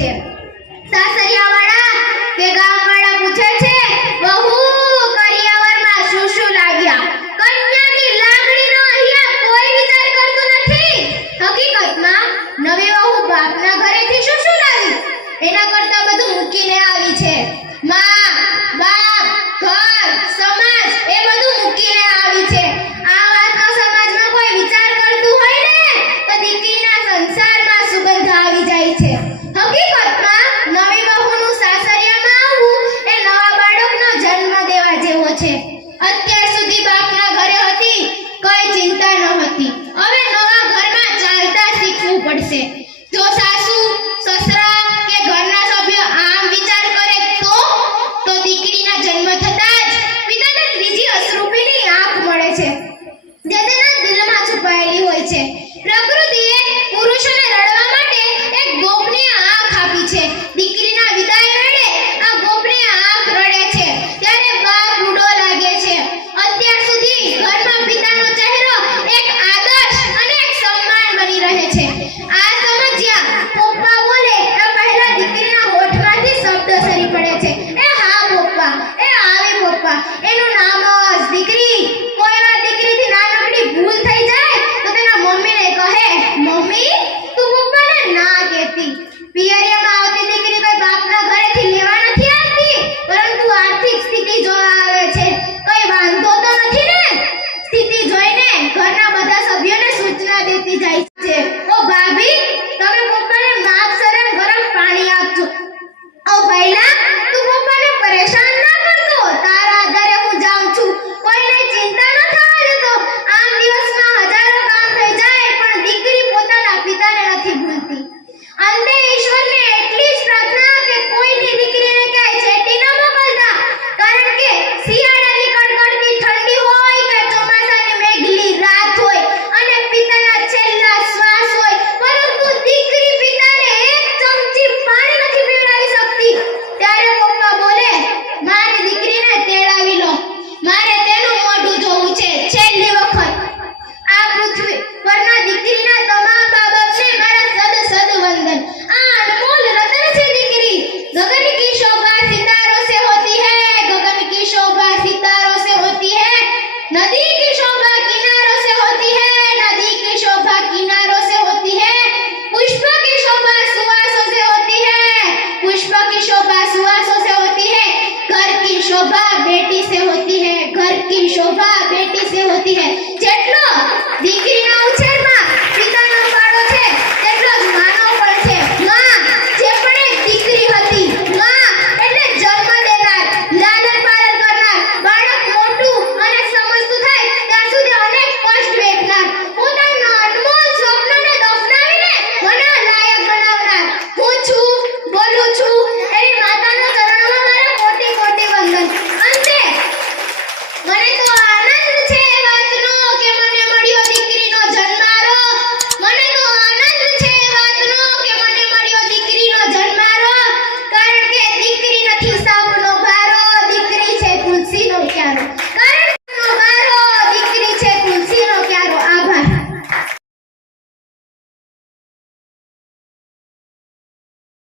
છે। સાસરિયાવાળા કે ગામવાળા પૂછે છે, બહુ કરિયાવરમાં શું શું લાવ્યા? કન્યાની લાગણીનો અહીંયા કોઈ વિચાર કરતું નથી। હકીકતમાં નવી વહુ બાપના ઘરેથી શું શું લાવી એના કરતા બધું મૂકીને આવી છે। માં, બાપ, ઘર, સમાજ એ બધું મૂકીને આવી છે। આ વાતનો સમાજમાં કોઈ વિચાર કરતું હોય ને તો દીકરીના સંસારમાં સુગંધ આવી જાય છે। હકીકતમાં નવી વહુનું સાસરિયામાં આવવું એ નવા બાળકનો જન્મ દેવા જેવો છે। અત્યાર સુધી બાપના ઘરે હતી કોઈ ચિંતા ન હતી, હવે નવા ઘરમાં ચાલતા શીખવું પડશે। જો સાસુ, સસરા કે ઘરના સભ્યો આમ વિચાર કરે તો દીકરીના જન્મ થતાં જ પિતાને ત્રીજી અશ્રુપીની આંખ મળે છે, જે તેના દિલમાં છુપાયેલી હોય છે। પ્રકૃતિએ પુરુષોને રડવા માટે એક ગોપનીય આંખ આપી છે। દીકરીના વિદાય વેળે આ ગોપનીય આંખ રડે છે ત્યારે બાપ રૂડો લાગે છે। અત્યાર સુધી ઘરમાં પિતાનો ચહેરો એક આદર્શ અને એક સન્માન બની રહે છે। આ સમજ્યા પપ્પા બોલે એ પહેલા દીકરીના હોઠમાંથી શબ્દ સરી પડે છે, એ હા પપ્પા, એ આવે પપ્પા, એનું નામ જ દીકરી। કોઈ વાર દીકરીથી નાનકડી ભૂલ થઈ જાય તો તેના મમ્મીને કહે, મમ્મી તું પપ્પાને ના કહેતી। પિયરિયામાં આવતી દીકરી કોઈ બાપના ઘરેથી લેવા નથી આવતી, પરંતુ આર્થિક સ્થિતિ જોવા આવે છે। કોઈ વાંધો તો નથી ને? સ્થિતિ જોઈને ઘરના બધા સભ્યોને સૂચના દેતી જાય છે, ઓ ભાભી તમે પપ્પાને માપ સરે ગરમ પાણી આપજો। ઓ પહેલા તું પપ્પાને પરેશાન ના કરતો, તારા આધારે હું જાઉં છું, કોઈને ચિંતા ન થવા દેતો। આમ દિવસમાં હજારો કામ થઈ જાય પણ દીકરી પોતાના પિતાને નથી ભૂલતી। અંતે ઈશ્વરને એટલી જ પ્રાર્થના કે કોઈની દીકરીને ક્યાંય છેટી ન મોકલતા, કારણ કે શિયાળાની કડકડતી ઠંડી હોય કે ચોમાસાની મેઘલી રાત હોય અને પિતાના છેલ્લા શ્વાસ હોય, પરંતુ દીકરી પિતાને એક ચમચી પાણી નથી પીવડાવી શકતી। ત્યારે પપ્પા બોલે, મારી દીકરીને તેડાવી લો, મારે તેનું મોઢું જોવું છે છેલ્લી વખત। આ પૃથ્વી પરના દીકરીના તમામ બાબતને મારા સદ વંદન। આ અનમોલ રતન છે દીકરી। गगन की शोभा सितारों से होती है, गगन की शोभा सितारों से होती है, नदी की शोभा किनारों से होती है, नदी की शोभा किनारों से होती है, पुष्प की शोभा सुवासों से होती है, पुष्प की शोभा सुवासों से होती है, घर की शोभा बेटी से होती है, घर की शोभा बेटी से होती है।